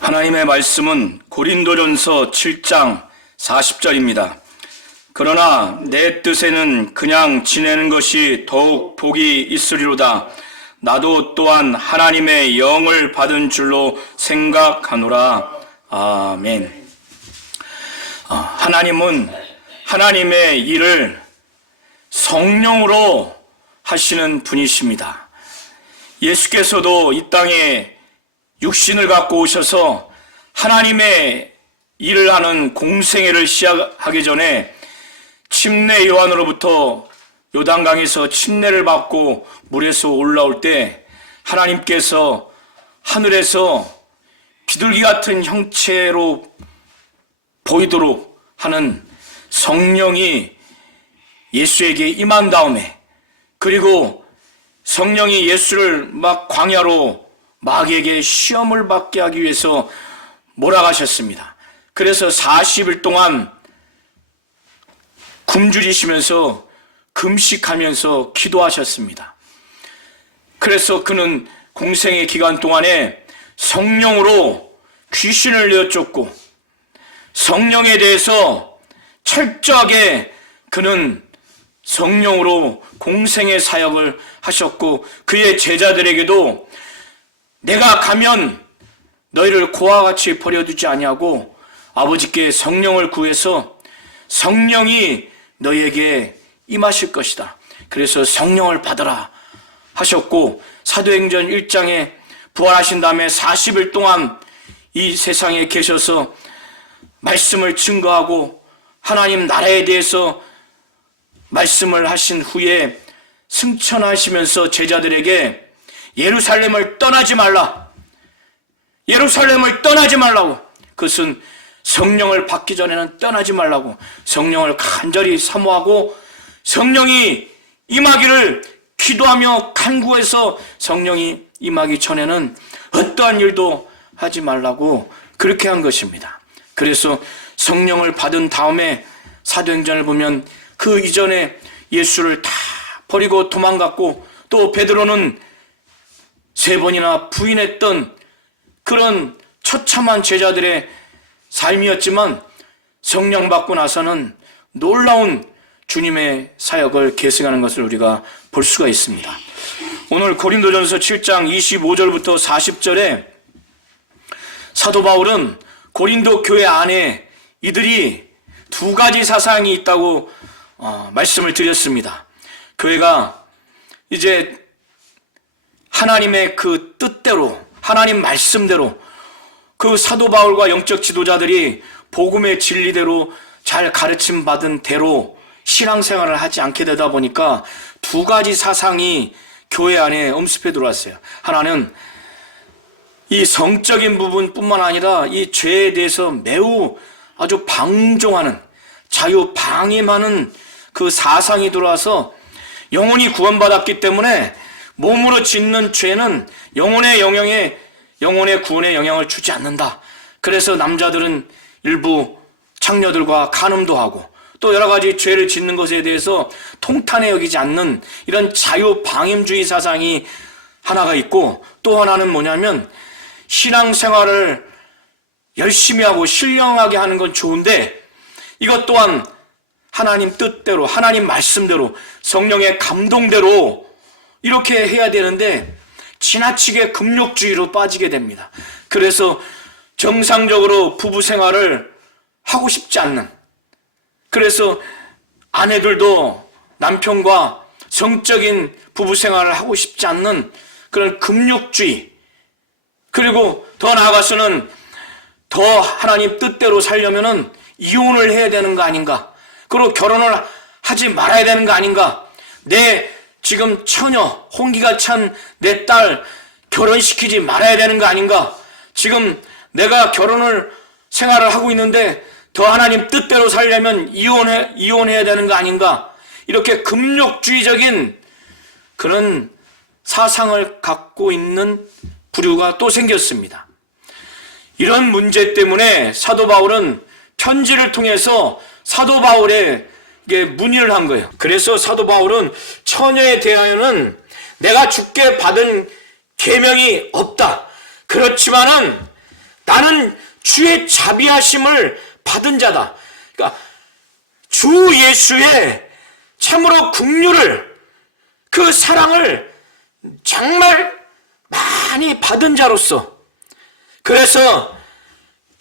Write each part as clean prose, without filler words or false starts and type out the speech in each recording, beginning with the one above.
하나님의 말씀은 고린도전서 7장 40절입니다. 그러나 내 뜻에는 그냥 지내는 것이 더욱 복이 있으리로다. 나도 또한 하나님의 영을 받은 줄로 생각하노라. 아멘. 하나님은 하나님의 일을 성령으로 하시는 분이십니다. 예수께서도 이 땅에 육신을 갖고 오셔서 하나님의 일을 하는 공생애를 시작하기 전에 침례 요한으로부터 요단강에서 침례를 받고 물에서 올라올 때 하나님께서 하늘에서 비둘기 같은 형체로 보이도록 하는 성령이 예수에게 임한 다음에, 그리고 성령이 예수를 막 광야로 마귀에게 시험을 받게 하기 위해서 몰아가셨습니다. 그래서 40일 동안 굶주리시면서 금식하면서 기도하셨습니다. 그래서 그는 공생의 기간 동안에 성령으로 귀신을 내어쫓고 성령에 대해서 철저하게 그는 성령으로 공생의 사역을 하셨고, 그의 제자들에게도 내가 가면 너희를 고와 같이 버려두지 아니하고 아버지께 성령을 구해서 성령이 너희에게 임하실 것이다. 그래서 성령을 받으라 하셨고, 사도행전 1장에 부활하신 다음에 40일 동안 이 세상에 계셔서 말씀을 증거하고 하나님 나라에 대해서 말씀을 하신 후에 승천하시면서 제자들에게 예루살렘을 떠나지 말라, 예루살렘을 떠나지 말라고, 그것은 성령을 받기 전에는 떠나지 말라고, 성령을 간절히 사모하고 성령이 임하기를 기도하며 간구해서 성령이 임하기 전에는 어떠한 일도 하지 말라고 그렇게 한 것입니다. 그래서 성령을 받은 다음에 사도행전을 보면 그 이전에 예수를 다 버리고 도망갔고, 또 베드로는 3번이나 부인했던 그런 처참한 제자들의 삶이었지만 성령 받고 나서는 놀라운 주님의 사역을 계승하는 것을 우리가 볼 수가 있습니다. 오늘 고린도전서 7장 25절부터 40절에 사도 바울은 고린도 교회 안에 이들이 2가지 사상이 있다고 말씀을 드렸습니다. 교회가 이제 하나님의 그 뜻대로, 하나님 말씀대로, 그 사도 바울과 영적 지도자들이 복음의 진리대로 잘 가르침 받은 대로 신앙생활을 하지 않게 되다 보니까 2가지 사상이 교회 안에 엄습해 들어왔어요. 하나는 이 성적인 부분뿐만 아니라 이 죄에 대해서 매우 아주 방종하는, 자유방임하는 그 사상이 들어와서 영혼이 구원받았기 때문에 몸으로 짓는 죄는 영혼의 구원에 영향을 주지 않는다. 그래서 남자들은 일부 창녀들과 간음도 하고 또 여러 가지 죄를 짓는 것에 대해서 통탄해 여기지 않는 이런 자유방임주의 사상이 하나가 있고, 또 하나는 뭐냐면 신앙생활을 열심히 하고 신령하게 하는 건 좋은데 이것 또한 하나님 뜻대로, 하나님 말씀대로, 성령의 감동대로 이렇게 해야 되는데 지나치게 금욕주의로 빠지게 됩니다. 그래서 정상적으로 부부 생활을 하고 싶지 않는, 그래서 아내들도 남편과 성적인 부부 생활을 하고 싶지 않는 그런 금욕주의, 그리고 더 나아가서는 더 하나님 뜻대로 살려면은 이혼을 해야 되는 거 아닌가, 그리고 결혼을 하지 말아야 되는 거 아닌가, 내 지금 처녀, 홍기가 찬 내 딸 결혼시키지 말아야 되는 거 아닌가, 지금 내가 생활을 하고 있는데 더 하나님 뜻대로 살려면 이혼해야 되는 거 아닌가, 이렇게 금욕주의적인 그런 사상을 갖고 있는 부류가 또 생겼습니다. 이런 문제 때문에 사도 바울은 편지를 통해서 사도 바울에게 문의를 한 거예요. 그래서 사도 바울은 처녀에 대하여는 내가 주께 받은 계명이 없다. 그렇지만은 나는 주의 자비하심을 받은 자다. 그러니까 주 예수의 참으로 긍휼을, 그 사랑을 정말 많이 받은 자로서, 그래서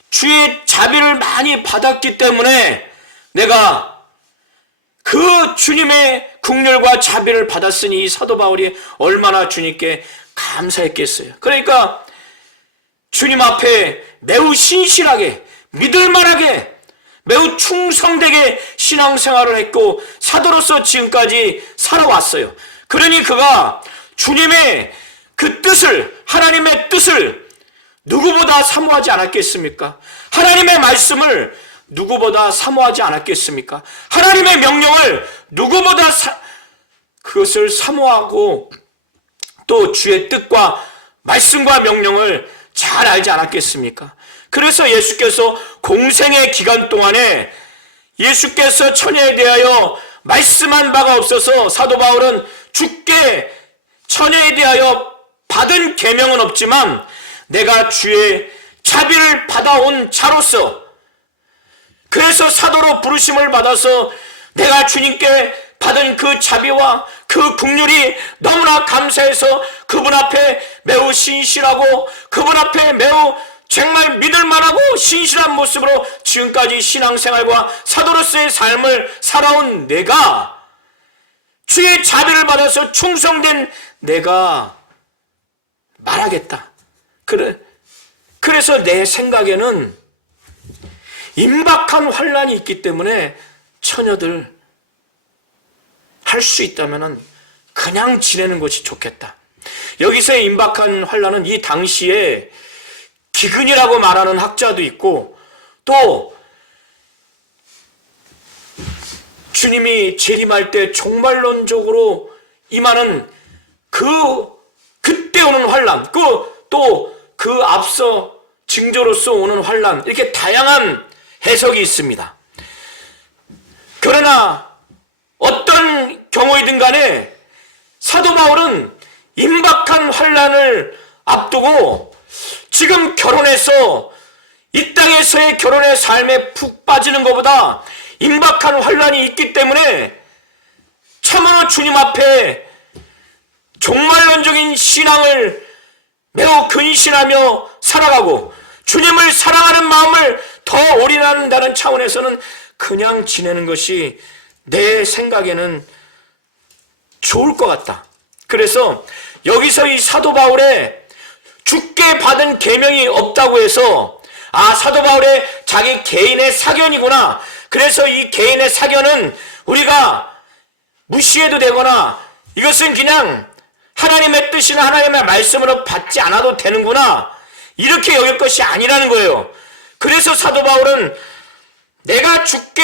주의 자비를 많이 받았기 때문에 내가 그 주님의 긍휼과 자비를 받았으니 이 사도 바울이 얼마나 주님께 감사했겠어요. 그러니까 주님 앞에 매우 신실하게, 믿을만하게, 매우 충성되게 신앙생활을 했고 사도로서 지금까지 살아왔어요. 그러니 그가 주님의 그 뜻을, 하나님의 뜻을 누구보다 사모하지 않았겠습니까? 하나님의 말씀을 누구보다 사모하지 않았겠습니까? 하나님의 명령을 누구보다 그것을 사모하고 또 주의 뜻과 말씀과 명령을 잘 알지 않았겠습니까? 그래서 예수께서 공생의 기간 동안에 예수께서 처녀에 대하여 말씀한 바가 없어서 사도 바울은 주께 처녀에 대하여 받은 계명은 없지만 내가 주의 자비를 받아온 자로서, 그래서 사도로 부르심을 받아서 내가 주님께 받은 그 자비와 그 긍휼이 너무나 감사해서 그분 앞에 매우 신실하고 그분 앞에 매우 정말 믿을만하고 신실한 모습으로 지금까지 신앙생활과 사도로서의 삶을 살아온 내가, 주의 자비를 받아서 충성된 내가 말하겠다. 그래서 내 생각에는 임박한 환란이 있기 때문에 처녀들 할 수 있다면 그냥 지내는 것이 좋겠다. 여기서의 임박한 환란은 이 당시에 기근이라고 말하는 학자도 있고, 또 주님이 재림할 때 종말론적으로 임하는 그때 오는 환란, 또 그 앞서 징조로서 오는 환란, 이렇게 다양한 해석이 있습니다. 그러나 어떤 경우이든 간에 사도 바울은 임박한 환란을 앞두고 지금 결혼해서 이 땅에서의 결혼의 삶에 푹 빠지는 것보다 임박한 환란이 있기 때문에 참으로 주님 앞에 종말론적인 신앙을 매우 근신하며 살아가고 주님을 사랑하는 마음을 더 올인한다는 차원에서는 그냥 지내는 것이 내 생각에는 좋을 것 같다. 그래서 여기서 이 사도 바울의 주께 받은 계명이 없다고 해서 사도 바울의 자기 개인의 사견이구나, 그래서 이 개인의 사견은 우리가 무시해도 되거나 이것은 그냥 하나님의 뜻이나 하나님의 말씀으로 받지 않아도 되는구나, 이렇게 여길 것이 아니라는 거예요. 그래서 사도 바울은 내가 주께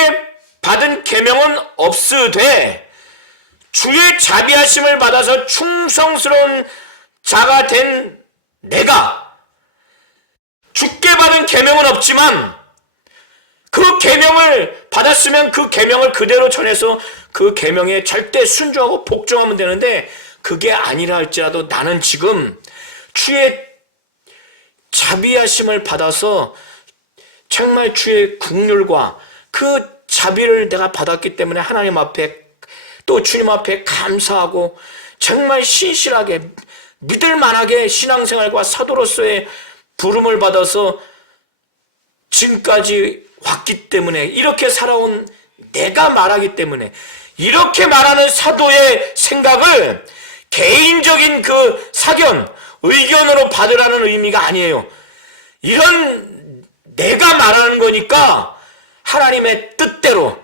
받은 계명은 없으되 주의 자비하심을 받아서 충성스러운 자가 된 내가, 주께 받은 계명은 없지만 그 계명을 받았으면 그 계명을 그대로 전해서 그 계명에 절대 순종하고 복종하면 되는데, 그게 아니라 할지라도 나는 지금 주의 자비하심을 받아서 정말 주의 긍휼과 그 자비를 내가 받았기 때문에 하나님 앞에 또 주님 앞에 감사하고 정말 신실하게 믿을만하게 신앙생활과 사도로서의 부름을 받아서 지금까지 왔기 때문에, 이렇게 살아온 내가 말하기 때문에, 이렇게 말하는 사도의 생각을 개인적인 그 사견, 의견으로 받으라는 의미가 아니에요. 이런 내가 말하는 거니까 하나님의 뜻대로,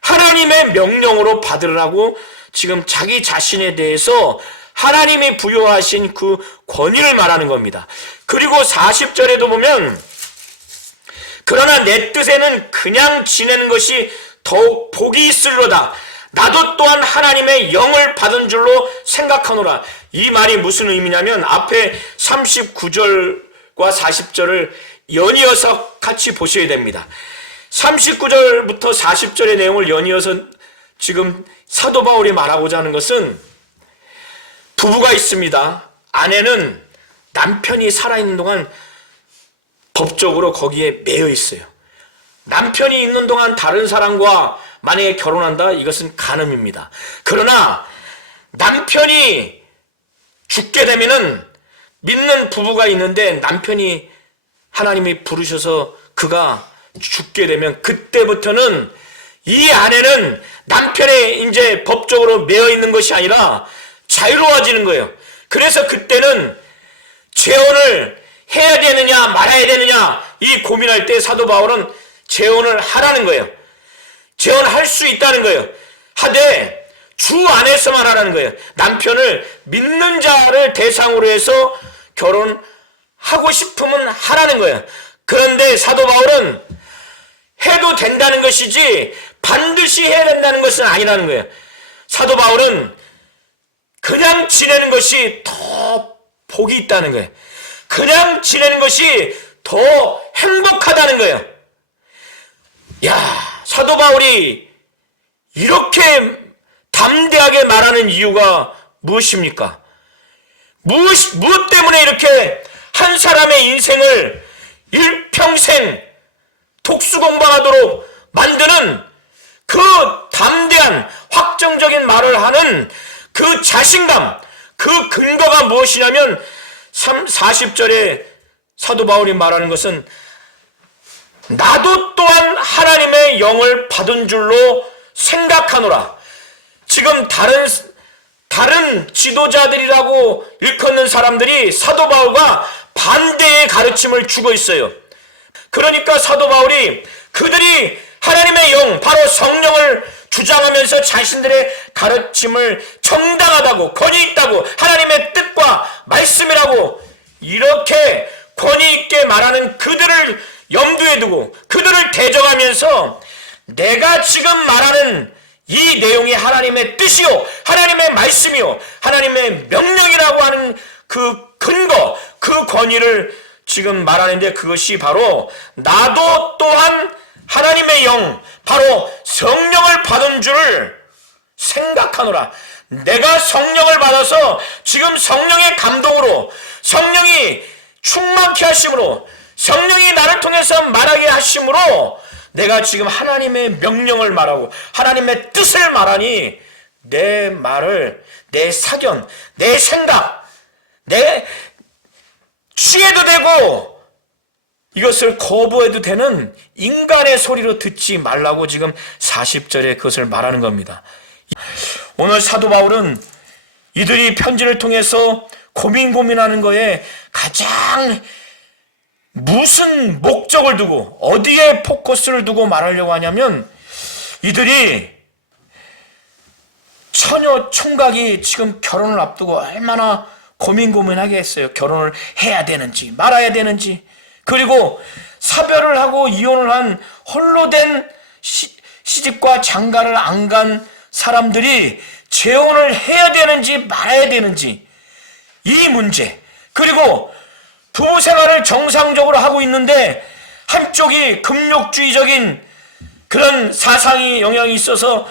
하나님의 명령으로 받으라고 지금 자기 자신에 대해서 하나님이 부여하신 그 권위를 말하는 겁니다. 그리고 40절에도 보면 그러나 내 뜻에는 그냥 지내는 것이 더욱 복이 있으리로다. 나도 또한 하나님의 영을 받은 줄로 생각하노라. 이 말이 무슨 의미냐면 앞에 39절과 40절을 연이어서 같이 보셔야 됩니다. 39절부터 40절의 내용을 연이어서 지금 사도 바울이 말하고자 하는 것은, 부부가 있습니다. 아내는 남편이 살아있는 동안 법적으로 거기에 매여 있어요. 남편이 있는 동안 다른 사람과 만약에 결혼한다, 이것은 간음입니다. 그러나 남편이 죽게 되면은, 믿는 부부가 있는데 남편이 하나님이 부르셔서 그가 죽게 되면 그때부터는 이 아내는 남편의 이제 법적으로 매여 있는 것이 아니라 자유로워지는 거예요. 그래서 그때는 재혼을 해야 되느냐 말아야 되느냐 이 고민할 때 사도 바울은 재혼을 하라는 거예요. 재혼할 수 있다는 거예요. 하되 주 안에서만 하라는 거예요. 남편을 믿는 자를 대상으로 해서 결혼하고 싶으면 하라는 거예요. 그런데 사도 바울은 해도 된다는 것이지 반드시 해야 된다는 것은 아니라는 거예요. 사도 바울은 그냥 지내는 것이 더 복이 있다는 거예요. 그냥 지내는 것이 더 행복하다는 거예요. 야, 사도 바울이 이렇게 담대하게 말하는 이유가 무엇입니까? 무엇 때문에 이렇게 한 사람의 인생을 일평생 독수공방하도록 만드는 그 담대한 확정적인 말을 하는 그 자신감, 그 근거가 무엇이냐면 40절에 사도 바울이 말하는 것은 나도 또한 하나님의 영을 받은 줄로 생각하노라. 지금 다른 지도자들이라고 일컫는 사람들이 사도 바울과 반대의 가르침을 주고 있어요. 그러니까 사도 바울이 그들이 하나님의 영, 바로 성령을 주장하면서 자신들의 가르침을 정당하다고, 권위 있다고, 하나님의 뜻과 말씀이라고 이렇게 권위 있게 말하는 그들을 염두에 두고 그들을 대적하면서 내가 지금 말하는 이 내용이 하나님의 뜻이요, 하나님의 말씀이요, 하나님의 명령이라고 하는 그 근거, 그 권위를 지금 말하는데 그것이 바로 나도 또한 하나님의 영, 바로 성령을 받은 줄 생각하노라. 내가 성령을 받아서 지금 성령의 감동으로, 성령이 충만케 하심으로, 성령이 나를 통해서 말하게 하심으로 내가 지금 하나님의 명령을 말하고 하나님의 뜻을 말하니 내 말을, 내 사견, 내 생각, 내 취해도 되고 이것을 거부해도 되는 인간의 소리로 듣지 말라고 지금 40절에 그것을 말하는 겁니다. 오늘 사도 바울은 이들이 편지를 통해서 고민하는 거에 가장 무슨 목적을 두고 어디에 포커스를 두고 말하려고 하냐면 이들이 처녀 총각이 지금 결혼을 앞두고 얼마나 고민하게 했어요. 결혼을 해야 되는지 말아야 되는지, 그리고 사별을 하고 이혼을 한 홀로 된 시집과 장가를 안 간 사람들이 재혼을 해야 되는지 말아야 되는지 이 문제, 그리고 부부 생활을 정상적으로 하고 있는데 한쪽이 금욕주의적인 그런 사상이 영향이 있어서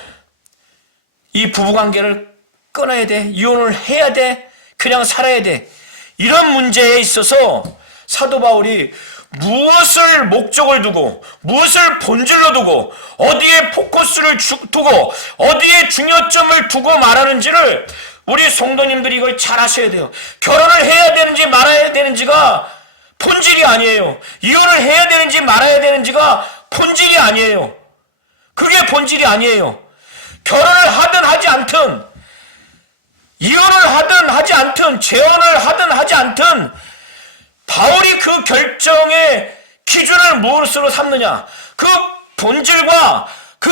이 부부관계를 끊어야 돼, 이혼을 해야 돼, 그냥 살아야 돼, 이런 문제에 있어서 사도 바울이 무엇을 목적을 두고 무엇을 본질로 두고 어디에 포커스를 두고 어디에 중요점을 두고 말하는지를 우리 성도님들이 이걸 잘 아셔야 돼요. 결혼을 해야 되는지 말아야 되는지가 본질이 아니에요. 이혼을 해야 되는지 말아야 되는지가 본질이 아니에요. 그게 본질이 아니에요. 결혼을 하든 하지 않든, 이혼을 하든 하지 않든, 재혼을 하든 하지 않든, 바울이 그 결정의 기준을 무엇으로 삼느냐, 그 본질과 그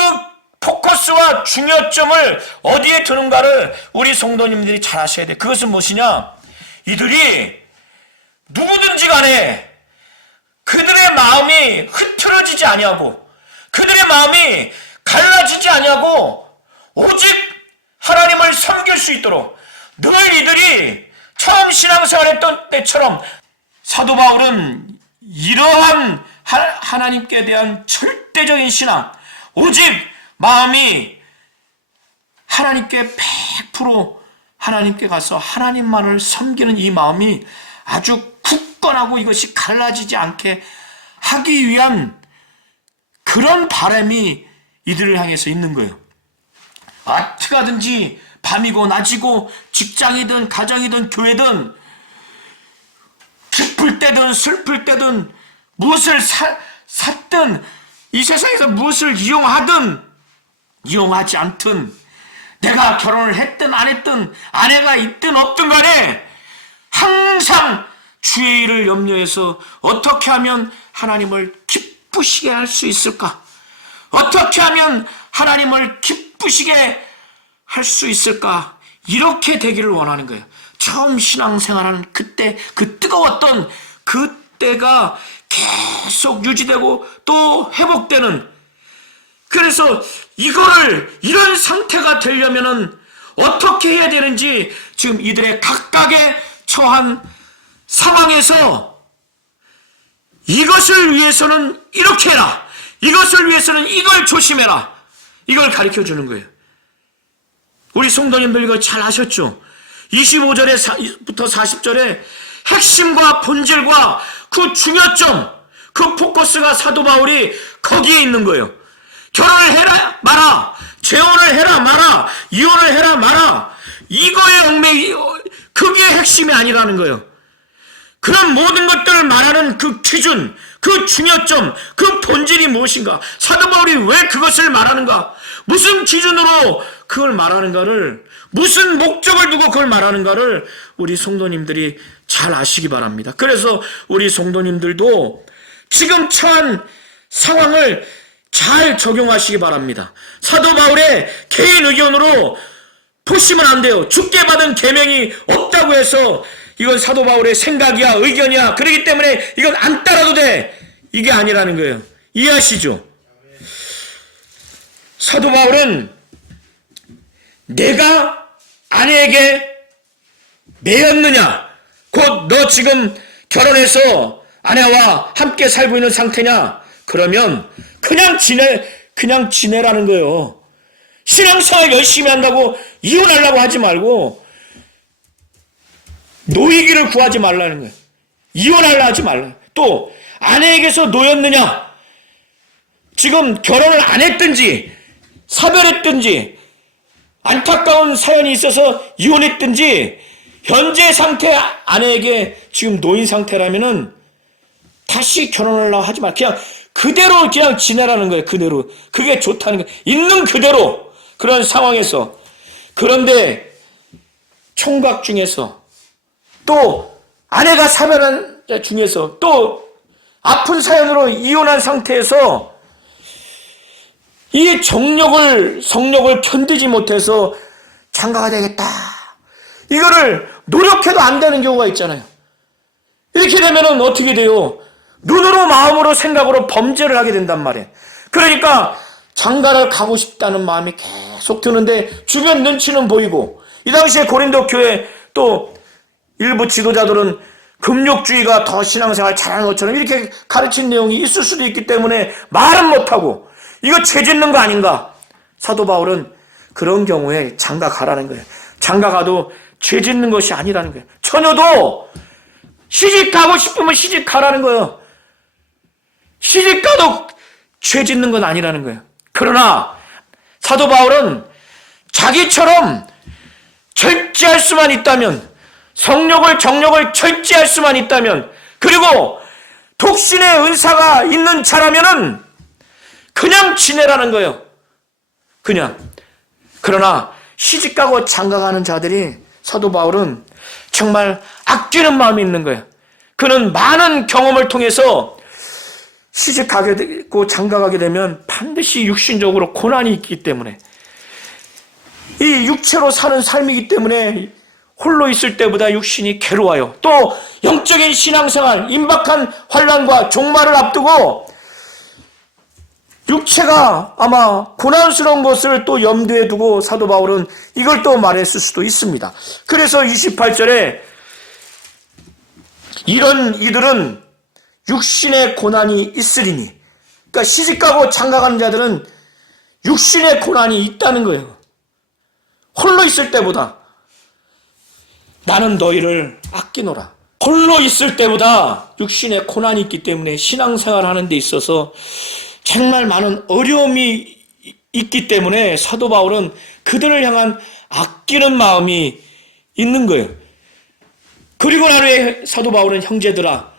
포커스와 중요점을 어디에 두는가를 우리 성도님들이 잘 아셔야 돼. 그것은 무엇이냐? 이들이 누구든지 간에 그들의 마음이 흐트러지지 아니하고 그들의 마음이 갈라지지 아니하고 오직 하나님을 섬길 수 있도록 늘 이들이 처음 신앙생활했던 때처럼 사도 바울은 이러한 하나님께 대한 절대적인 신앙, 오직 마음이 하나님께 100% 하나님께 가서 하나님만을 섬기는 이 마음이 아주 굳건하고 이것이 갈라지지 않게 하기 위한 그런 바람이 이들을 향해서 있는 거예요. 어떻게 가든지 밤이고 낮이고 직장이든 가정이든 교회든 기쁠 때든 슬플 때든 무엇을 샀든 이 세상에서 무엇을 이용하든 이용하지 않든 내가 결혼을 했든 안 했든 아내가 있든 없든 간에 항상 주의 일을 염려해서 어떻게 하면 하나님을 기쁘시게 할 수 있을까? 어떻게 하면 하나님을 기쁘시게 할 수 있을까? 이렇게 되기를 원하는 거예요. 처음 신앙생활하는 그때 그 뜨거웠던 그때가 계속 유지되고 또 회복되는, 그래서 이런 상태가 되려면은 어떻게 해야 되는지 지금 이들의 각각의 처한 상황에서 이것을 위해서는 이렇게 해라, 이것을 위해서는 이걸 조심해라, 이걸 가르쳐 주는 거예요. 우리 성도님들 이거 잘 아셨죠? 25절부터 40절에 핵심과 본질과 그 중요점, 그 포커스가 사도 바울이 거기에 있는 거예요. 결혼을 해라 마라, 재혼을 해라 마라, 이혼을 해라 마라, 이거의 그게 핵심이 아니라는 거예요. 그런 모든 것들을 말하는 그 기준, 그 중요점, 그 본질이 무엇인가? 사도 바울이 왜 그것을 말하는가? 무슨 기준으로 그걸 말하는가를, 무슨 목적을 두고 그걸 말하는가를 우리 성도님들이 잘 아시기 바랍니다. 그래서 우리 성도님들도 지금 처한 상황을 잘 적용하시기 바랍니다. 사도 바울의 개인 의견으로 보시면 안 돼요. 주께 받은 계명이 없다고 해서 이건 사도 바울의 생각이야, 의견이야, 그렇기 때문에 이건 안 따라도 돼, 이게 아니라는 거예요. 이해하시죠? 사도 바울은 내가 아내에게 매였느냐, 곧 너 지금 결혼해서 아내와 함께 살고 있는 상태냐, 그러면 그냥 지내라는 거예요. 신앙생활 열심히 한다고 이혼하려고 하지 말고 노이기를 구하지 말라는 거예요. 이혼하려 하지 말라. 또 아내에게서 놓였느냐, 지금 결혼을 안 했든지 사별했든지 안타까운 사연이 있어서 이혼했든지 현재 상태 아내에게 지금 놓인 상태라면은 다시 결혼하려고 하지 말. 그냥 그대로 그냥 지내라는 거예요. 그대로. 그게 좋다는 거예요. 있는 그대로 그런 상황에서. 그런데 총각 중에서 또 아내가 사별한 자 중에서 또 아픈 사연으로 이혼한 상태에서 이 성욕을 견디지 못해서 장가가 되겠다, 이거를 노력해도 안 되는 경우가 있잖아요. 이렇게 되면은 어떻게 돼요? 눈으로 마음으로 생각으로 범죄를 하게 된단 말이에요. 그러니까 장가를 가고 싶다는 마음이 계속 드는데 주변 눈치는 보이고, 이 당시에 고린도 교회 또 일부 지도자들은 금욕주의가 더 신앙생활 잘하는 것처럼 이렇게 가르친 내용이 있을 수도 있기 때문에 말은 못하고 이거 죄 짓는 거 아닌가? 사도 바울은 그런 경우에 장가 가라는 거예요. 장가 가도 죄 짓는 것이 아니라는 거예요. 처녀도 시집 가고 싶으면 시집 가라는 거예요. 시집 가도 죄 짓는 건 아니라는 거예요. 그러나 사도 바울은 자기처럼 절제할 수만 있다면, 성욕을 정욕을 절제할 수만 있다면, 그리고 독신의 은사가 있는 자라면은 그냥 지내라는 거예요. 그냥. 그러나 시집가고 장가가는 자들이 사도 바울은 정말 아끼는 마음이 있는 거예요. 그는 많은 경험을 통해서 시집가게 되고 장가가게 되면 반드시 육신적으로 고난이 있기 때문에, 이 육체로 사는 삶이기 때문에 홀로 있을 때보다 육신이 괴로워요. 또 영적인 신앙생활, 임박한 환난과 종말을 앞두고 육체가 아마 고난스러운 것을 또 염두에 두고 사도 바울은 이걸 또 말했을 수도 있습니다. 그래서 28절에 이런 이들은 육신의 고난이 있으리니, 그러니까 시집가고 장가가는 자들은 육신의 고난이 있다는 거예요. 홀로 있을 때보다 나는 너희를 아끼노라. 홀로 있을 때보다 육신의 고난이 있기 때문에 신앙생활 하는 데 있어서 정말 많은 어려움이 있기 때문에 사도 바울은 그들을 향한 아끼는 마음이 있는 거예요. 그리고 나중에 사도 바울은 형제들아,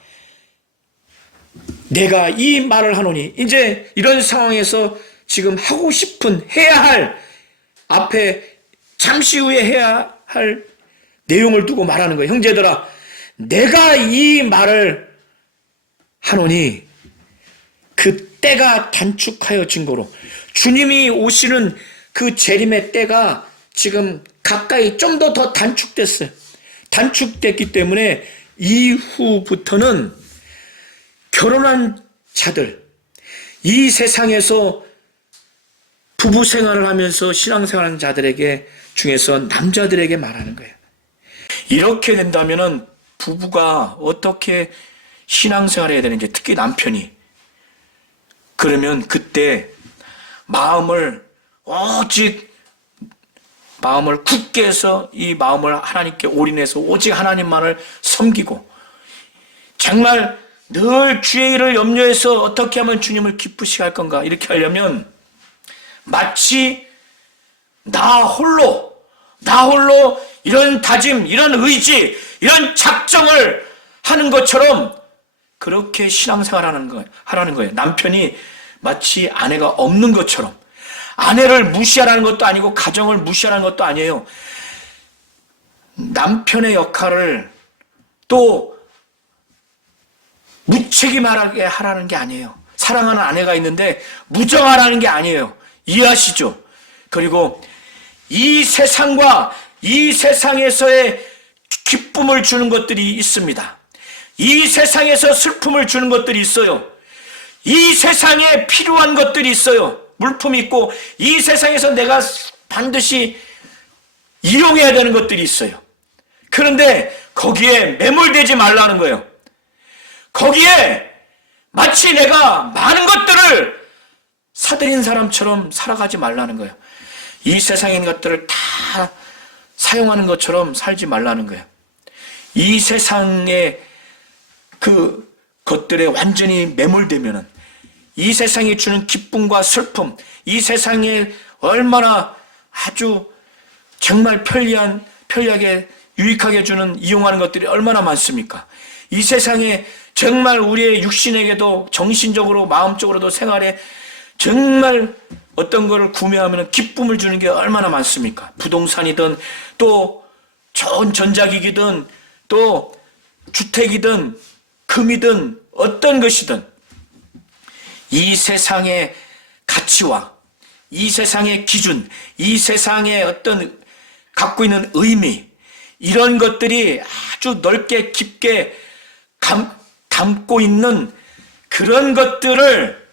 내가 이 말을 하노니, 이제 이런 상황에서 지금 하고 싶은, 해야 할, 앞에 잠시 후에 해야 할 내용을 두고 말하는 거예요. 형제들아, 내가 이 말을 하노니 그 때가 단축하여 증거로, 주님이 오시는 그 재림의 때가 지금 가까이 좀 더 단축됐어요. 단축됐기 때문에 이후부터는 결혼한 자들, 이 세상에서 부부 생활을 하면서 신앙생활하는 자들에게 중에서 남자들에게 말하는 거예요. 이렇게 된다면은 부부가 어떻게 신앙생활을 해야 되는지, 특히 남편이, 그러면 그때 오직 마음을 굳게 해서 이 마음을 하나님께 올인해서 오직 하나님만을 섬기고, 정말 늘 주의 일을 염려해서 어떻게 하면 주님을 기쁘시게 할 건가, 이렇게 하려면 마치 나 홀로 이런 다짐, 이런 의지, 이런 작정을 하는 것처럼 그렇게 신앙생활 하라는 거예요. 남편이 마치 아내가 없는 것처럼, 아내를 무시하라는 것도 아니고 가정을 무시하라는 것도 아니에요. 남편의 역할을 또 무책임하게 하라는 게 아니에요. 사랑하는 아내가 있는데 무정하라는 게 아니에요. 이해하시죠? 그리고 이 세상과 이 세상에서의 기쁨을 주는 것들이 있습니다. 이 세상에서 슬픔을 주는 것들이 있어요. 이 세상에 필요한 것들이 있어요. 물품이 있고, 이 세상에서 내가 반드시 이용해야 되는 것들이 있어요. 그런데 거기에 매몰되지 말라는 거예요. 거기에 마치 내가 많은 것들을 사들인 사람처럼 살아가지 말라는 거예요. 이 세상에 있는 것들을 다 사용하는 것처럼 살지 말라는 거예요. 이 세상의 그 것들에 완전히 매몰되면은, 이 세상이 주는 기쁨과 슬픔, 이 세상에 얼마나 아주 정말 편리하게 유익하게 주는, 이용하는 것들이 얼마나 많습니까? 이 세상에 정말 우리의 육신에게도 정신적으로 마음적으로도 생활에 정말 어떤 거를 구매하면 기쁨을 주는 게 얼마나 많습니까? 부동산이든 또 좋은 전자기기든 또 주택이든 금이든 어떤 것이든, 이 세상의 가치와 이 세상의 기준, 이 세상의 어떤 갖고 있는 의미, 이런 것들이 아주 넓게 깊게 담고 있는 그런 것들을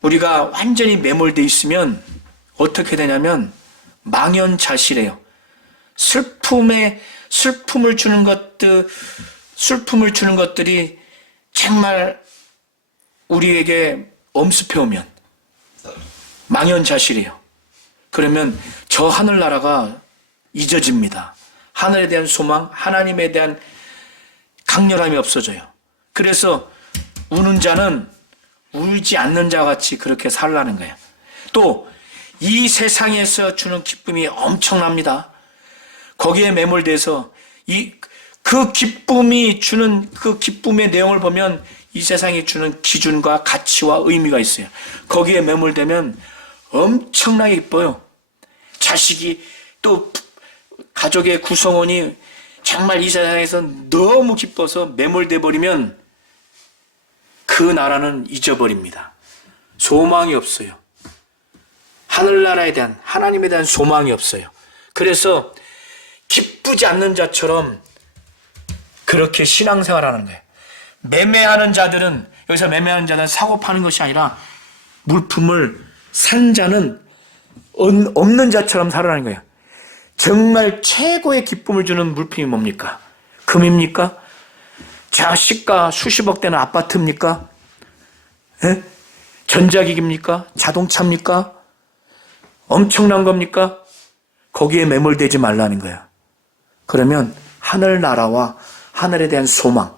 우리가 완전히 매몰되어 있으면 어떻게 되냐면 망연자실해요. 슬픔을 주는 것들이 정말 우리에게 엄습해 오면 망연자실해요. 그러면 저 하늘나라가 잊어집니다. 하늘에 대한 소망, 하나님에 대한 강렬함이 없어져요. 그래서 우는 자는 울지 않는 자 같이 그렇게 살라는 거예요. 또 이 세상에서 주는 기쁨이 엄청납니다. 거기에 매몰돼서 그 기쁨이 주는 그 기쁨의 내용을 보면 이 세상이 주는 기준과 가치와 의미가 있어요. 거기에 매몰되면 엄청나게 기뻐요. 자식이 또 가족의 구성원이 정말 이 세상에서 너무 기뻐서 매몰돼 버리면 그 나라는 잊어버립니다. 소망이 없어요. 하늘나라에 대한, 하나님에 대한 소망이 없어요. 그래서 기쁘지 않는 자처럼 그렇게 신앙생활하는 거예요. 매매하는 자들은, 여기서 매매하는 자들은 사고 파는 것이 아니라 물품을 산 자는 없는 자처럼 살아가는 거예요. 정말 최고의 기쁨을 주는 물품이 뭡니까? 금입니까? 시가 수십억 되는 아파트입니까? 에? 전자기기입니까? 자동차입니까? 엄청난 겁니까? 거기에 매몰되지 말라는 거야. 그러면 하늘나라와 하늘에 대한 소망,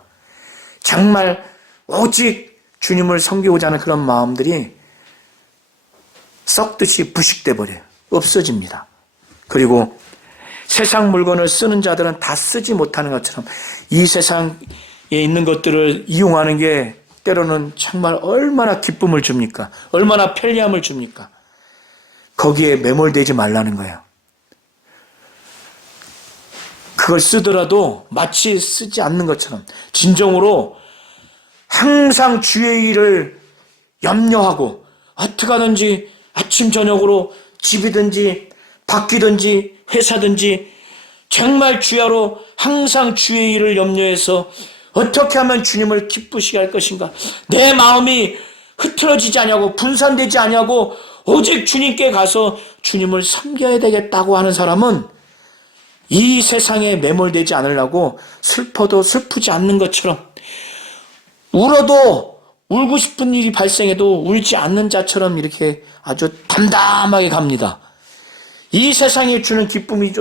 정말 오직 주님을 섬기고자 하는 그런 마음들이 썩듯이 부식돼 버려요. 없어집니다. 그리고 세상 물건을 쓰는 자들은 다 쓰지 못하는 것처럼 이 세상에 있는 것들을 이용하는 게 때로는 정말 얼마나 기쁨을 줍니까? 얼마나 편리함을 줍니까? 거기에 매몰되지 말라는 거예요. 그걸 쓰더라도 마치 쓰지 않는 것처럼 진정으로 항상 주의 일을 염려하고 어떻게 하든지 아침 저녁으로 집이든지 바뀌든지 회사든지 정말 주야로 항상 주의 일을 염려해서 어떻게 하면 주님을 기쁘시게 할 것인가, 내 마음이 흐트러지지 않냐고 분산되지 않냐고 오직 주님께 가서 주님을 섬겨야 되겠다고 하는 사람은 이 세상에 매몰되지 않으려고 슬퍼도 슬프지 않는 것처럼, 울어도 울고 싶은 일이 발생해도 울지 않는 자처럼 이렇게 아주 담담하게 갑니다. 이 세상에 주는 기쁨이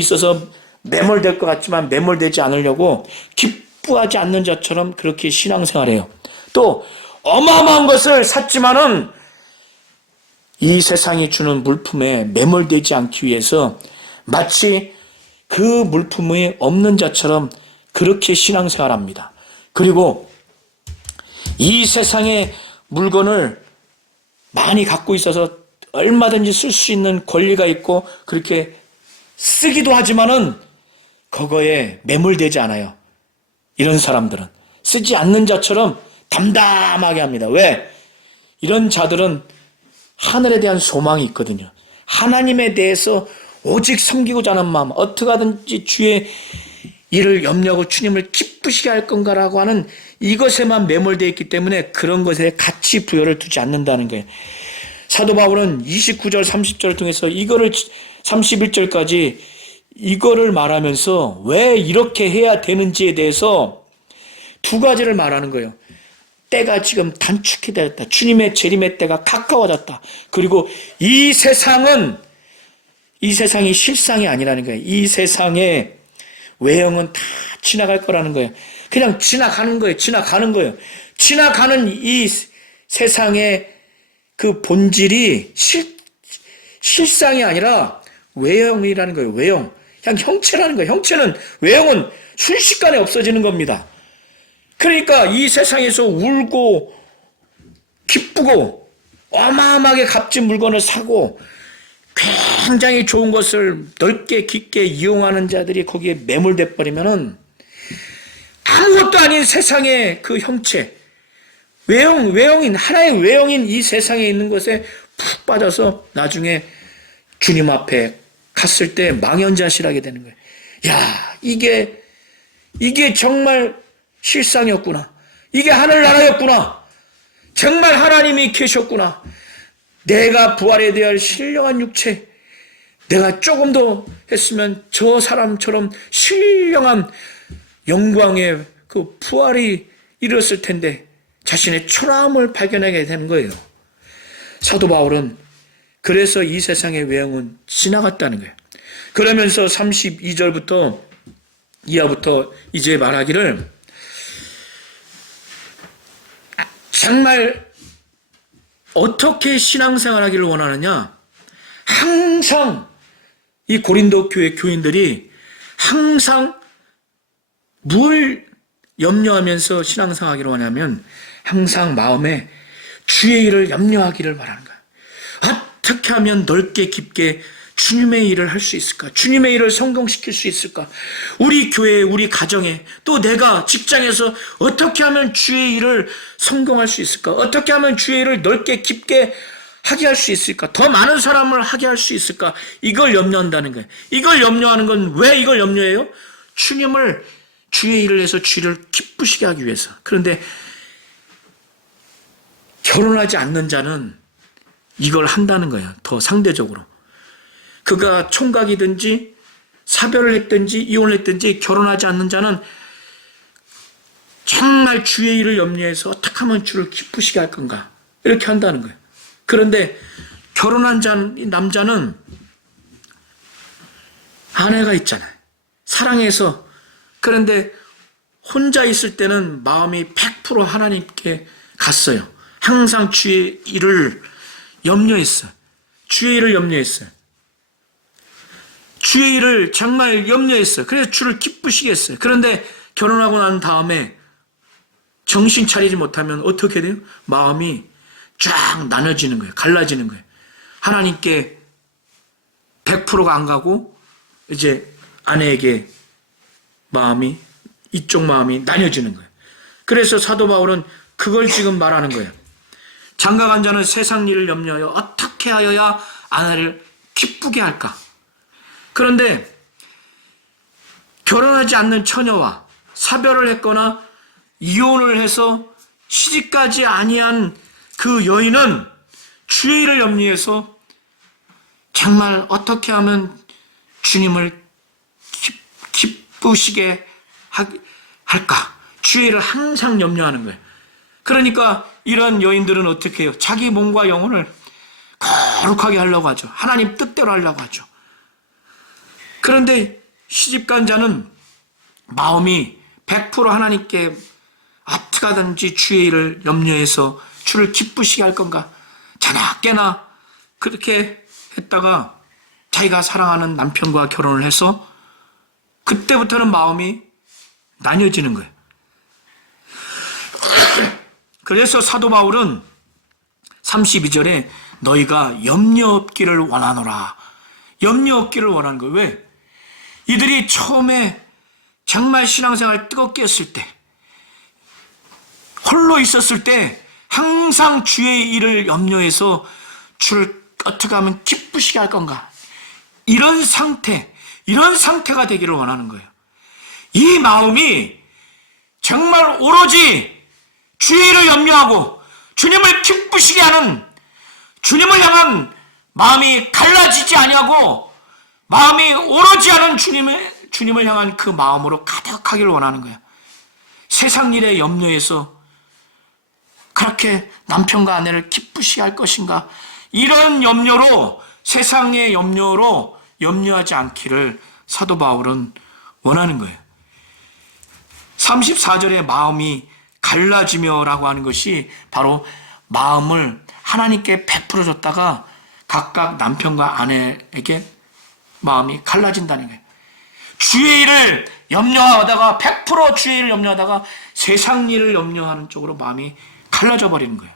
있어서 매몰될 것 같지만 매몰되지 않으려고 기뻐하지 않는 자처럼 그렇게 신앙생활해요. 또 어마어마한 것을 샀지만은 이 세상이 주는 물품에 매몰되지 않기 위해서 마치 그 물품이 없는 자처럼 그렇게 신앙생활합니다. 그리고 이 세상의 물건을 많이 갖고 있어서 얼마든지 쓸 수 있는 권리가 있고 그렇게 쓰기도 하지만은 그거에 매몰되지 않아요. 이런 사람들은 쓰지 않는 자처럼 담담하게 합니다. 왜? 이런 자들은 하늘에 대한 소망이 있거든요. 하나님에 대해서 오직 섬기고자 하는 마음, 어떻게 하든지 주의 일을 염려하고 주님을 기쁘시게 할 건가라고 하는 이것에만 매몰되어 있기 때문에 그런 것에 가치 부여를 두지 않는다는 거예요. 사도 바울은 29절 30절을 통해서 이거를 31절까지 이거를 말하면서 왜 이렇게 해야 되는지에 대해서 두 가지를 말하는 거예요. 때가 지금 단축이 되었다. 주님의 재림의 때가 가까워졌다. 그리고 이 세상이 실상이 아니라는 거예요. 이 세상의 외형은 다 지나갈 거라는 거예요. 그냥 지나가는 거예요. 지나가는 이 세상의 그 본질이 실상이 아니라 외형이라는 거예요. 외형. 그냥 형체라는 거예요. 외형은 순식간에 없어지는 겁니다. 그러니까 이 세상에서 울고 기쁘고 어마어마하게 값진 물건을 사고 굉장히 좋은 것을 넓게 깊게 이용하는 자들이 거기에 매몰돼 버리면은 아무것도 아닌 세상의 그 형체, 하나의 외형인 이 세상에 있는 것에 푹 빠져서 나중에 주님 앞에 갔을 때 망연자실하게 되는 거예요. 야, 이게 정말 실상이었구나. 이게 하늘나라였구나. 정말 하나님이 계셨구나. 내가 부활에 대한 신령한 육체, 내가 조금 더 했으면 저 사람처럼 신령한 영광의 그 부활이 이뤘을 텐데 자신의 초라함을 발견하게 되는 거예요. 사도 바울은 그래서 이 세상의 외형은 지나갔다는 거예요. 그러면서 32절부터 이하부터 이제 말하기를 정말 어떻게 신앙생활하기를 원하느냐? 항상 이 고린도 교회 교인들이 항상 뭘 염려하면서 신앙생활하기를 원하면 항상 마음에 주의 일을 염려하기를 바라는 거야. 어떻게 하면 넓게 깊게 주님의 일을 할 수 있을까? 주님의 일을 성공시킬 수 있을까? 우리 교회, 우리 가정에, 또 내가 직장에서 어떻게 하면 주의 일을 성공할 수 있을까? 어떻게 하면 주의 일을 넓게 깊게 하게 할 수 있을까? 더 많은 사람을 하게 할 수 있을까? 이걸 염려한다는 거예요. 이걸 염려하는 건 왜 이걸 염려해요? 주의 일을 해서 주를 기쁘시게 하기 위해서. 그런데 결혼하지 않는 자는 이걸 한다는 거예요. 더 상대적으로. 그가 총각이든지 사별을 했든지 이혼을 했든지 결혼하지 않는 자는 정말 주의 일을 염려해서 어떻게 하면 주를 기쁘시게 할 건가 이렇게 한다는 거예요. 그런데 결혼한 남자는 아내가 있잖아요. 사랑해서. 그런데 혼자 있을 때는 마음이 100% 하나님께 갔어요. 항상 주의 일을 염려했어요. 주의 일을 염려했어요. 주의 일을 정말 염려했어요. 그래서 주를 기쁘시게 했어요. 그런데 결혼하고 난 다음에 정신 차리지 못하면 어떻게 돼요? 마음이 쫙 나눠지는 거예요. 갈라지는 거예요. 하나님께 100%가 안 가고 이제 아내에게 마음이 이쪽 마음이 나뉘어지는 거예요. 그래서 사도 바울은 그걸 지금 말하는 거예요. 장가간 자는 세상 일을 염려하여 어떻게 하여야 아내를 기쁘게 할까? 그런데 결혼하지 않는 처녀와 사별을 했거나 이혼을 해서 시집가지 아니한 그 여인은 주의 일을 염려해서 정말 어떻게 하면 주님을 기쁘시게 할까? 주의 일을 항상 염려하는 거예요. 그러니까 이런 여인들은 어떻게 해요? 자기 몸과 영혼을 거룩하게 하려고 하죠. 하나님 뜻대로 하려고 하죠. 그런데 시집간 자는 마음이 100% 하나님께 어떻게 하든지 주의 일을 염려해서 주를 기쁘시게 할 건가? 자나 깨나 그렇게 했다가 자기가 사랑하는 남편과 결혼을 해서 그때부터는 마음이 나뉘어지는 거예요. 그래서 사도 바울은 32절에 너희가 염려 없기를 원하노라. 염려 없기를 원하는 거예요. 왜? 이들이 처음에 정말 신앙생활 뜨겁게 했을 때, 홀로 있었을 때 항상 주의 일을 염려해서 주를 어떻게 하면 기쁘시게 할 건가? 이런 상태가 되기를 원하는 거예요. 이 마음이 정말 오로지 주의 일을 염려하고 주님을 기쁘시게 하는, 주님을 향한 마음이 갈라지지 아니하고 마음이 오로지 하는 주님을 향한 그 마음으로 가득하기를 원하는 거예요. 세상 일에 염려해서 그렇게 남편과 아내를 기쁘시게 할 것인가? 이런 염려로, 세상의 염려로 염려하지 않기를 사도 바울은 원하는 거예요. 34절에 마음이 갈라지며 라고 하는 것이 바로 마음을 하나님께 100% 줬다가 각각 남편과 아내에게 마음이 갈라진다는 거예요. 주의 일을 염려하다가 100% 주의 일을 염려하다가 세상 일을 염려하는 쪽으로 마음이 갈라져 버리는 거예요.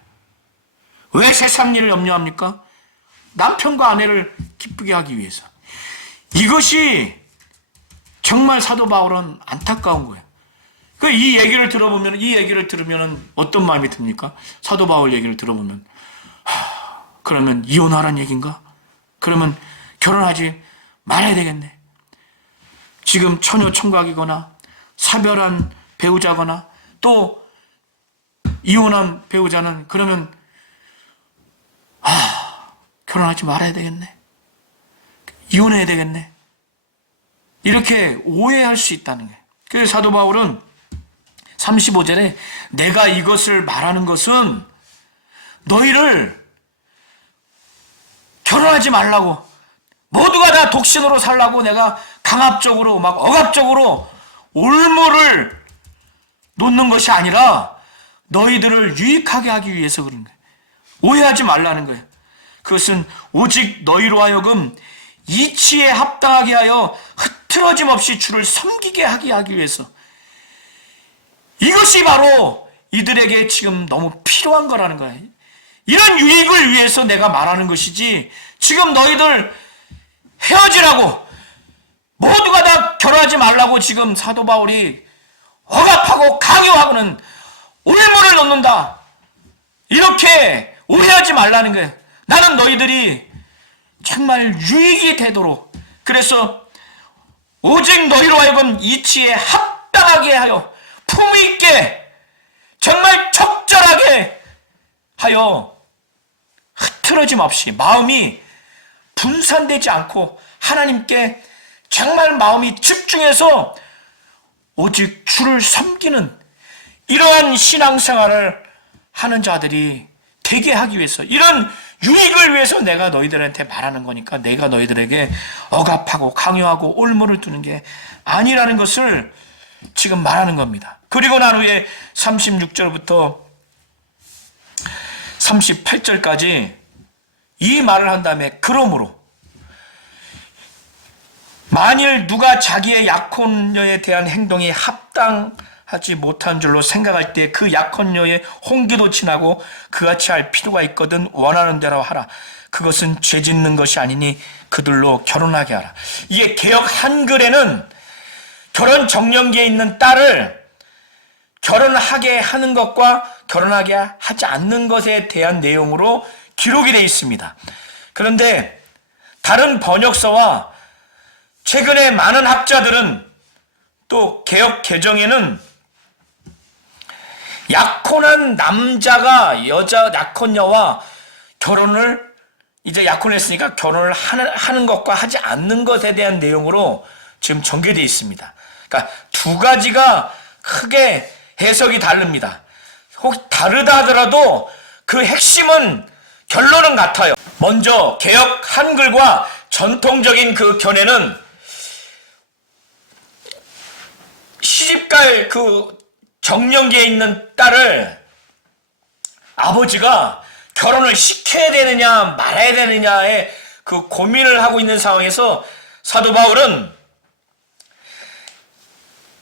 왜 세상 일을 염려합니까? 남편과 아내를 기쁘게 하기 위해서. 이것이 정말 사도 바울은 안타까운 거예요. 이 얘기를 들으면 어떤 마음이 듭니까? 사도 바울 얘기를 들어보면 그러면 이혼하라는 얘기인가? 그러면 결혼하지 말아야 되겠네. 지금 처녀 총각이거나 사별한 배우자거나 또 이혼한 배우자는 그러면 결혼하지 말아야 되겠네. 이혼해야 되겠네. 이렇게 오해할 수 있다는 거예요. 그래서 사도 바울은 35절에 내가 이것을 말하는 것은 너희를 결혼하지 말라고, 모두가 다 독신으로 살라고 내가 강압적으로 막 억압적으로 올무를 놓는 것이 아니라 너희들을 유익하게 하기 위해서 그런 거예요. 오해하지 말라는 거예요. 그것은 오직 너희로 하여금 이치에 합당하게 하여 흐트러짐 없이 주를 섬기게 하기 위해서. 이것이 바로 이들에게 지금 너무 필요한 거라는 거예요. 이런 유익을 위해서 내가 말하는 것이지, 지금 너희들 헤어지라고, 모두가 다 결혼하지 말라고 지금 사도 바울이 억압하고 강요하고는 올무를 놓는다, 이렇게 오해하지 말라는 거예요. 나는 너희들이 정말 유익이 되도록, 그래서 오직 너희로 하여금 이치에 합당하게 하여 품위 있게 정말 적절하게 하여 흐트러짐 없이 마음이 분산되지 않고 하나님께 정말 마음이 집중해서 오직 주를 섬기는 이러한 신앙생활을 하는 자들이 되게 하기 위해서, 이런 유익을 위해서 내가 너희들한테 말하는 거니까 내가 너희들에게 억압하고 강요하고 올무를 두는 게 아니라는 것을 지금 말하는 겁니다. 그리고 난 후에 36절부터 38절까지 이 말을 한 다음에 그러므로 만일 누가 자기의 약혼녀에 대한 행동이 합당하지 못한 줄로 생각할 때 그 약혼녀의 홍기도 지나고 그같이 할 필요가 있거든 원하는 대로 하라. 그것은 죄 짓는 것이 아니니 그들로 결혼하게 하라. 이게 개역 한글에는 결혼 정년기에 있는 딸을 결혼하게 하는 것과 결혼하게 하지 않는 것에 대한 내용으로 기록이 되어 있습니다. 그런데 다른 번역서와 최근에 많은 학자들은 또 개역 개정에는 약혼한 남자가 여자 약혼녀와 결혼을 이제 약혼했으니까 결혼을 하는 것과 하지 않는 것에 대한 내용으로 지금 전개되어 있습니다. 그러니까 두 가지가 크게 해석이 다릅니다. 혹 다르다 하더라도 그 핵심은 결론은 같아요. 먼저 개역 한글과 전통적인 그 견해는 시집갈 그 정년기에 있는 딸을 아버지가 결혼을 시켜야 되느냐 말아야 되느냐의 그 고민을 하고 있는 상황에서 사도 바울은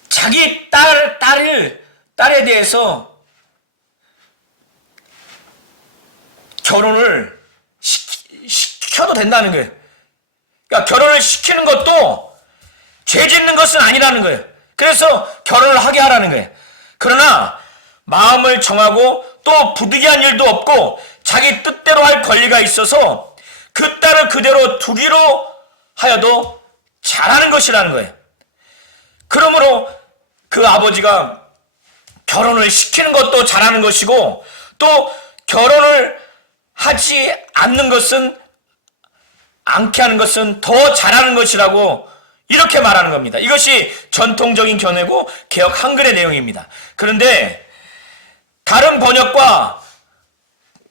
자기 딸에 대해서 결혼을 시켜도 된다는 거예요. 그러니까 결혼을 시키는 것도 죄 짓는 것은 아니라는 거예요. 그래서 결혼을 하게 하라는 거예요. 그러나 마음을 정하고 또 부득이한 일도 없고 자기 뜻대로 할 권리가 있어서 그 딸을 그대로 두기로 하여도 잘하는 것이라는 거예요. 그러므로 그 아버지가 결혼을 시키는 것도 잘하는 것이고 또 결혼을 하지 않는 것은 않게 하는 것은 더 잘하는 것이라고 이렇게 말하는 겁니다. 이것이 전통적인 견해고 개역 한글의 내용입니다. 그런데 다른 번역과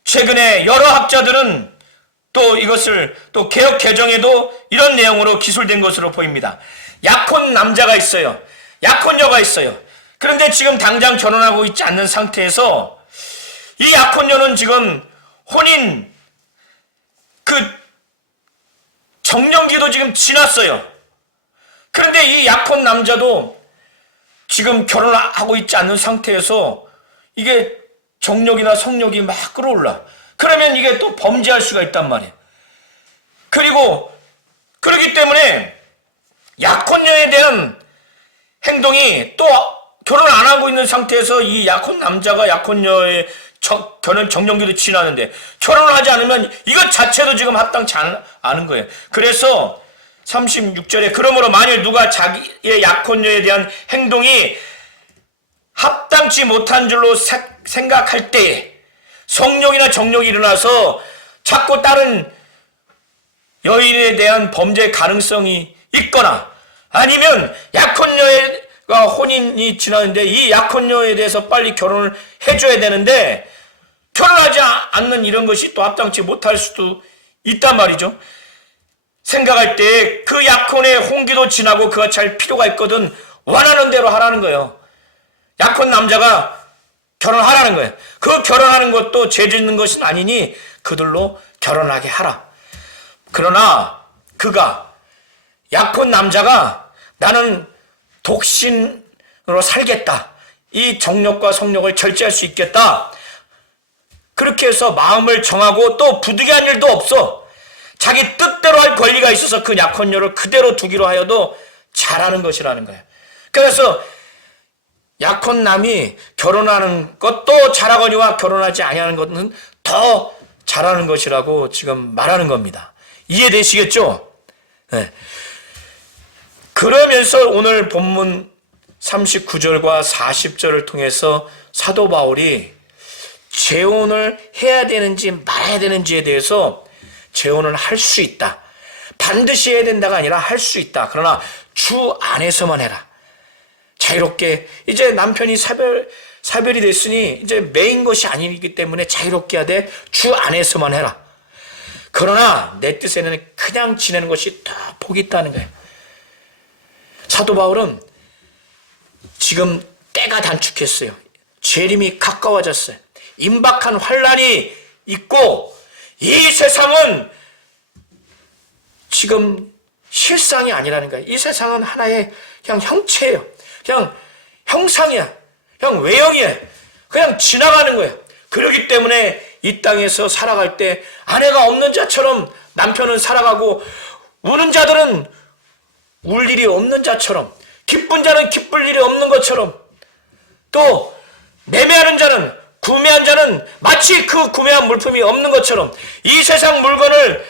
최근에 여러 학자들은 또 이것을 또 개역 개정에도 이런 내용으로 기술된 것으로 보입니다. 약혼 남자가 있어요. 약혼녀가 있어요. 그런데 지금 당장 결혼하고 있지 않는 상태에서 이 약혼녀는 지금 혼인 그 정년기도 지금 지났어요. 그런데 이 약혼 남자도 지금 결혼하고 있지 않는 상태에서 이게 정력이나 성욕이 막 끌어올라. 그러면 이게 또 범죄할 수가 있단 말이에요. 그리고 그렇기 때문에 약혼녀에 대한 행동이 또 결혼 안 하고 있는 상태에서 이 약혼 남자가 약혼녀의 결혼 정년기도 지나는데 결혼을 하지 않으면 이것 자체도 지금 합당치 않은 거예요. 그래서 36절에 그러므로 만일 누가 자기의 약혼녀에 대한 행동이 합당치 못한 줄로 생각할 때에 성욕이나 정욕이 일어나서 자꾸 다른 여인에 대한 범죄 가능성이 있거나 아니면 약혼녀가 혼인이 지났는데 이 약혼녀에 대해서 빨리 결혼을 해줘야 되는데 결혼하지 않는 이런 것이 또 합당치 못할 수도 있단 말이죠. 생각할 때 그 약혼의 홍기도 지나고 그같이 할 필요가 있거든 원하는 대로 하라는 거예요. 약혼 남자가 결혼하라는 거예요. 그 결혼하는 것도 죄 짓는 것은 아니니 그들로 결혼하게 하라. 그러나 그가 약혼 남자가 나는 독신으로 살겠다. 이 정욕과 성욕을 절제할 수 있겠다. 그렇게 해서 마음을 정하고 또 부득이한 일도 없어. 자기 뜻대로 할 권리가 있어서 그 약혼녀를 그대로 두기로 하여도 잘하는 것이라는 거예요. 그래서 약혼남이 결혼하는 것도 잘하거니와 결혼하지 아니하는 것은 더 잘하는 것이라고 지금 말하는 겁니다. 이해되시겠죠? 네. 그러면서 오늘 본문 39절과 40절을 통해서 사도 바울이 재혼을 해야 되는지 말아야 되는지에 대해서 재혼을 할 수 있다. 반드시 해야 된다가 아니라 할 수 있다. 그러나 주 안에서만 해라. 자유롭게 이제 남편이 사별이 됐으니 이제 매인 것이 아니기 때문에 자유롭게 하되 주 안에서만 해라. 그러나 내 뜻에는 그냥 지내는 것이 더 복이 있다는 거예요. 사도 바울은 지금 때가 단축했어요. 재림이 가까워졌어요. 임박한 환란이 있고 이 세상은 지금 실상이 아니라는 거예요. 이 세상은 하나의 그냥 형체예요. 그냥 형상이야. 그냥 외형이야. 그냥 지나가는 거예요. 그렇기 때문에 이 땅에서 살아갈 때 아내가 없는 자처럼 남편은 살아가고 우는 자들은 울 일이 없는 자처럼 기쁜 자는 기쁠 일이 없는 것처럼 또 매매하는 자는 구매한 자는 마치 그 구매한 물품이 없는 것처럼 이 세상 물건을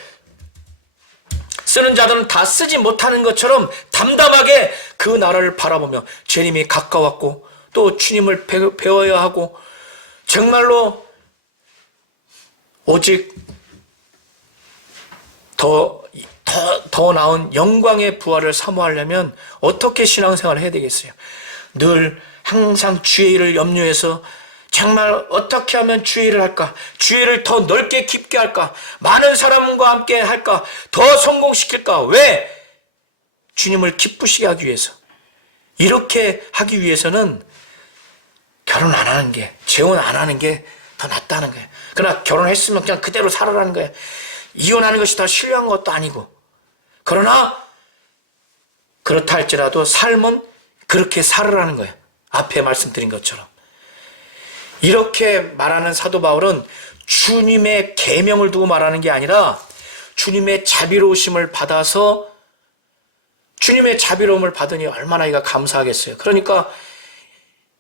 쓰는 자들은 다 쓰지 못하는 것처럼 담담하게 그 나라를 바라보며 재림이 가까웠고 또 주님을 배워야 하고 정말로 오직 더 나은 영광의 부활을 사모하려면 어떻게 신앙생활을 해야 되겠어요? 늘 항상 주의 일을 염려해서 정말 어떻게 하면 주의 일을 할까? 주의 일을 더 넓게 깊게 할까? 많은 사람과 함께 할까? 더 성공시킬까? 왜? 주님을 기쁘시게 하기 위해서. 이렇게 하기 위해서는 결혼 안 하는 게, 재혼 안 하는 게 더 낫다는 거예요. 그러나 결혼했으면 그냥 그대로 살아라는 거예요. 이혼하는 것이 더 신뢰한 것도 아니고. 그러나 그렇다 할지라도 삶은 그렇게 살으라는 거예요. 앞에 말씀드린 것처럼. 이렇게 말하는 사도 바울은 주님의 계명을 두고 말하는 게 아니라 주님의 자비로우심을 받아서 주님의 자비로움을 받으니 얼마나 이가 감사하겠어요. 그러니까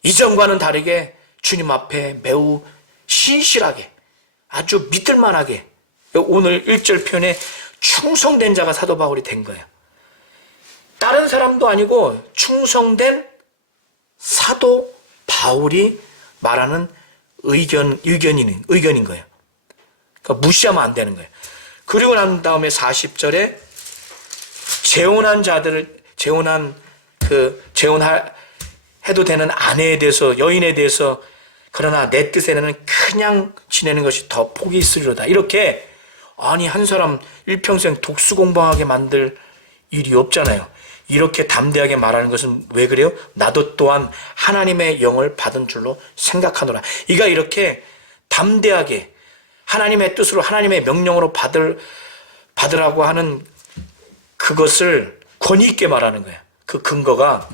이전과는 다르게 주님 앞에 매우 신실하게 아주 믿을만하게 오늘 1절 표현에 충성된 자가 사도 바울이 된 거예요. 다른 사람도 아니고 충성된 사도 바울이 말하는 의견인 거예요. 그러니까 무시하면 안 되는 거예요. 그리고 난 다음에 40절에 재혼해도 되는 아내에 대해서, 여인에 대해서, 그러나 내 뜻에는 그냥 지내는 것이 더 복이 있으리로다. 이렇게, 아니, 한 사람 일평생 독수공방하게 만들 일이 없잖아요. 이렇게 담대하게 말하는 것은 왜 그래요? 나도 또한 하나님의 영을 받은 줄로 생각하노라. 이가 이렇게 담대하게 하나님의 뜻으로, 하나님의 명령으로 받으라고 하는 그것을 권위 있게 말하는 거예요. 그 근거가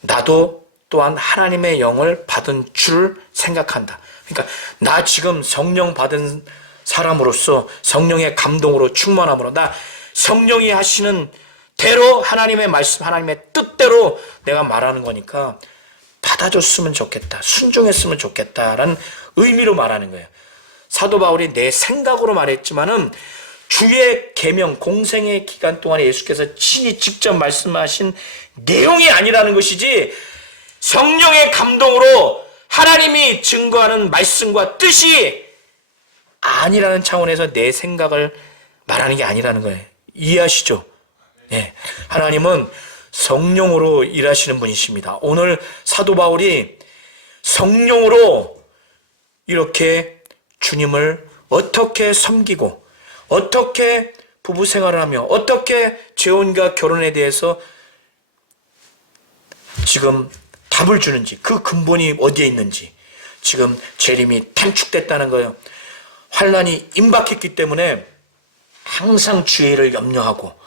나도 또한 하나님의 영을 받은 줄 생각한다. 그러니까 나 지금 성령 받은 사람으로서 성령의 감동으로 충만함으로 나 성령이 하시는 대로 하나님의 말씀, 하나님의 뜻대로 내가 말하는 거니까 받아줬으면 좋겠다. 순종했으면 좋겠다라는 의미로 말하는 거예요. 사도 바울이 내 생각으로 말했지만은 주의 계명, 공생의 기간 동안에 예수께서 친히 직접 말씀하신 내용이 아니라는 것이지 성령의 감동으로 하나님이 증거하는 말씀과 뜻이 아니라는 차원에서 내 생각을 말하는 게 아니라는 거예요. 이해하시죠? 네. 하나님은 성령으로 일하시는 분이십니다. 오늘 사도 바울이 성령으로 이렇게 주님을 어떻게 섬기고 어떻게 부부 생활을 하며 어떻게 재혼과 결혼에 대해서 지금 답을 주는지, 그 근본이 어디에 있는지, 지금 재림이 단축됐다는 거예요. 환란이 임박했기 때문에 항상 주의 일을 염려하고,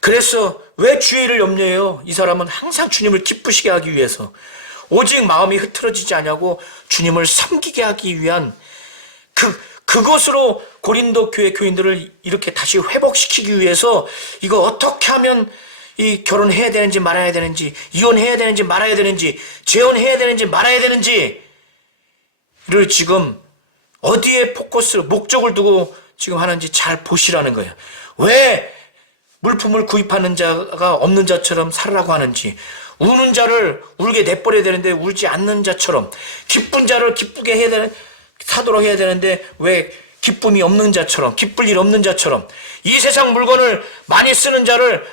그래서 왜 주의 일을 염려해요? 이 사람은 항상 주님을 기쁘시게 하기 위해서, 오직 마음이 흐트러지지 않냐고 주님을 섬기게 하기 위한 그것으로 고린도 교회 교인들을 이렇게 다시 회복시키기 위해서 이거 어떻게 하면 이 결혼해야 되는지 말아야 되는지, 이혼해야 되는지 말아야 되는지, 재혼해야 되는지 말아야 되는지를 지금 어디에 포커스를, 목적을 두고 지금 하는지 잘 보시라는 거예요. 왜 물품을 구입하는 자가 없는 자처럼 살으라고 하는지, 우는 자를 울게 내버려야 되는데 울지 않는 자처럼, 기쁜 자를 기쁘게 사도록 해야 되는데 왜 기쁨이 없는 자처럼, 기쁠 일 없는 자처럼, 이 세상 물건을 많이 쓰는 자를,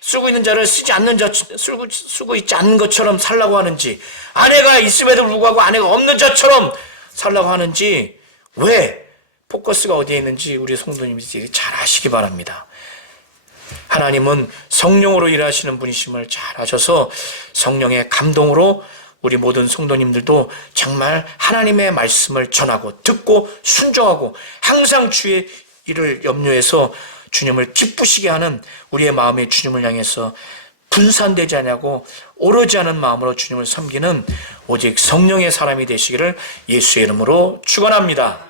쓰고 있는 자를 쓰고 있지 않는 것처럼 살라고 하는지, 아내가 있음에도 불구하고 아내가 없는 자처럼 살라고 하는지, 왜 포커스가 어디에 있는지 우리 성도님들이 잘 아시기 바랍니다. 하나님은 성령으로 일하시는 분이심을 잘 아셔서 성령의 감동으로 우리 모든 성도님들도 정말 하나님의 말씀을 전하고 듣고 순종하고 항상 주의 일을 염려해서 주님을 기쁘시게 하는 우리의 마음이 주님을 향해서 분산되지 않냐고 오르지 않은 마음으로 주님을 섬기는 오직 성령의 사람이 되시기를 예수의 이름으로 축원합니다.